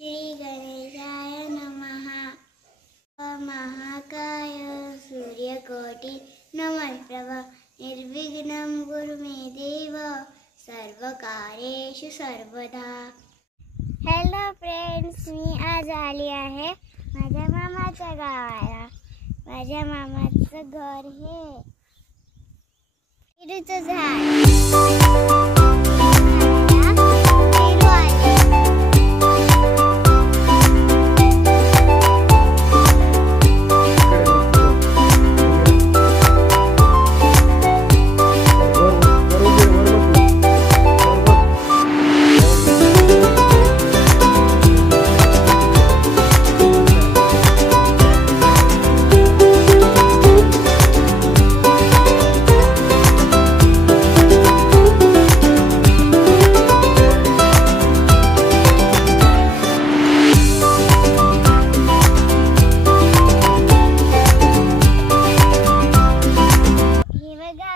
श्री गणेशाय नमः। महाकाय सूर्यकोटि नमस्प्रभ निर्विघ्नं कुरु मे देव सर्वकार्येषु सर्वदा। हॅलो फ्रेंड्स, मी आज आली आहे माझ्या मामाच्या गावाला। माझ्या मामाचं घर हे पेरूचं झाड।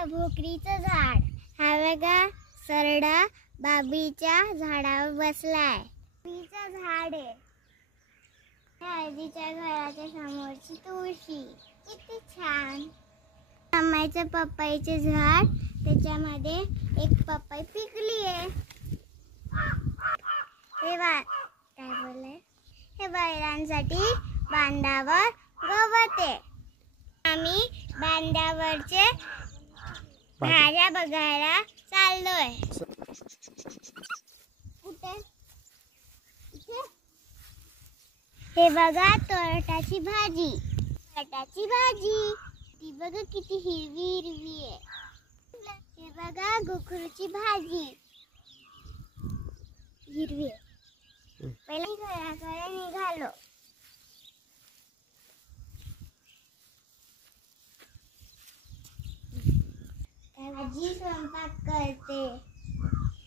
भोकरीचं झाड, हा बघा सरडा बाबीच्या झाडावर बसलाय। बाबीचं झाड आहे, आजीच्या घराच्या समोरची तुळशी किती छान। मामाचं पपईचे झाड, त्याच्यामध्ये एक पपई पिकली आहे। हे काय बोलले, हे बैलांसाठी बांधावर गवत आहे। आम्ही बांधावरचे भाज्या बघायला चाललोय। कुठे? हे बघा तोरटाची भाजी, ती बघा किती हिरवी हिरवी आहे। हे बघा गोखरूची भाजी, हिरवी आहे। पहिले घराकडे निघालो। आजी स्वयंपाक करते।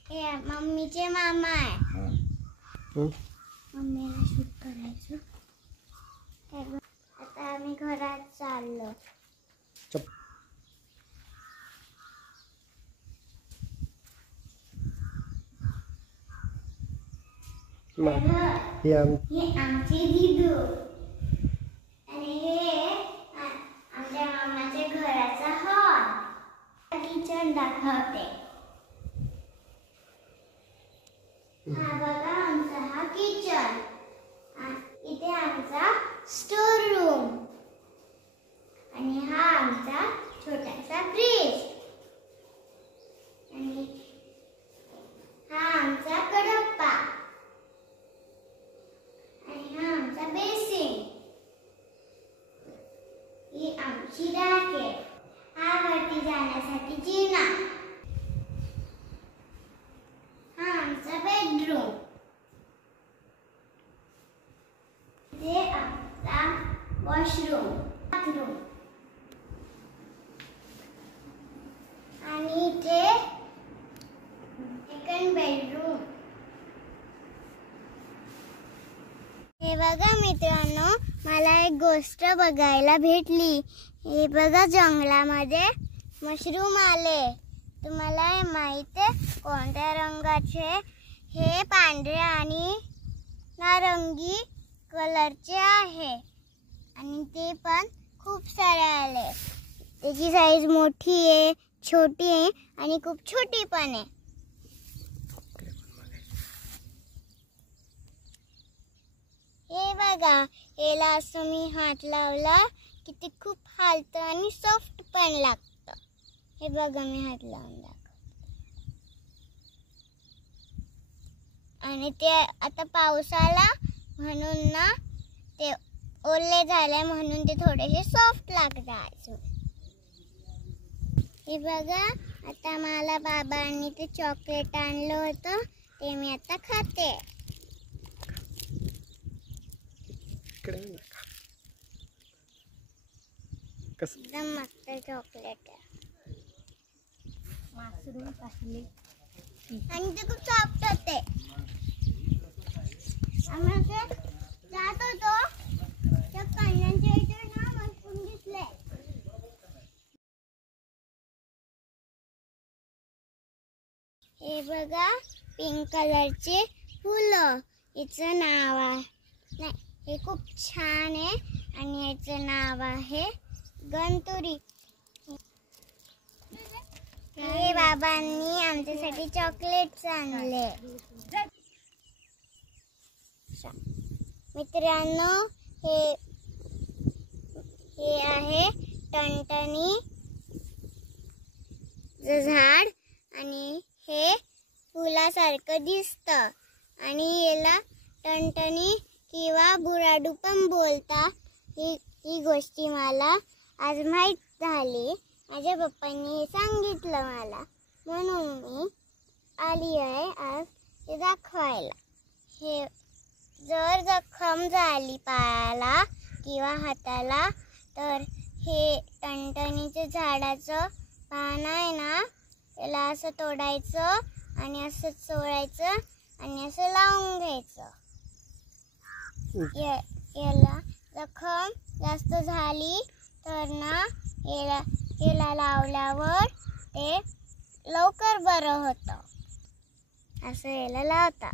हे मम्मीचे मामा आहे। मम्मीला शूट करायचं। आता आम्ही घरात चाललो। ही आमची दीदू आणि हे आमच्या मामाच्या घराचा हॉल। किचन दाखवते। हा बघा आमचा हा किचन, इथे आमचा स्टोर रूम आणि हा आमचा छोटासा फ्रीज आणि हा आमचा कडप्पा आणि हा आमचा बेसिन। ही आमची रॅक आहे। हा वरती जाण्यासाठी जिना। हा आमचा बेडरूम। इथे आमचा वॉशरूम, बाथरूम आणि इथे सेकंड बेडरूम। हे बघा मित्रांनो, मला एक गोष्ट बघायला भेटली। हे बघा जंगलामध्ये मशरूम आले। तुम्हाला हे माहित आहे कोणत्या रंगाचे? हे पांढरे आणि नारंगी कलरचे आहे आणि ते पण खूप सारे आले। त्याची साईज मोठी आहे, छोटी आहे आणि खूप छोटी पण आहे। हे बघा, याला असं मी हात लावला की ते खूप हालतं आणि सॉफ्ट पण लागतं। हे बघा मी हात लावून दाखवते। आणि ते आता पाऊस आला म्हणून ना ते ओले झाले म्हणून ते थोडेसे सॉफ्ट लागतात। हे बघा, आता मला बाबांनी ते चॉकलेट आणलं होतं, ते मी आता खाते। एकदम मस्त चॉकलेट आहे। आणि ते खूप सॉफ्ट होते। आम्ही जात होतो त्या कण्याच्या इथे ना मशरूम दिसले। हे बघा पिंक कलरचे फुलं, हिचं नाव आहे नाही, हे खूप छान आहे आणि याचं नाव आहे गंतुरी. हे बाबांनी आमच्यासाठी चॉकलेट्स आणले. मित्रांनो, हे आहे टणटणी झाड आणि हे फुलासारखं दिसतं आणि याला टणटणी किंवा बुराडू पण बोलतात. ही गोष्टी मला आज माहीत झाली. माझ्या पप्पांनी सांगितलं मला, म्हणून मी आली आहे आज ते दाखवायला. हे जर जखम झाली पायाला किंवा हाताला तर हे टणटणीच्या झाडाचं पान आहे ना, त्याला असं तोडायचं आणि असं चोळायचं आणि असं लावून घ्यायचं. याला जखम जास्त झाली तर ना याला लावल्यावर ते लवकर बरं होतं. असं याला लावतात.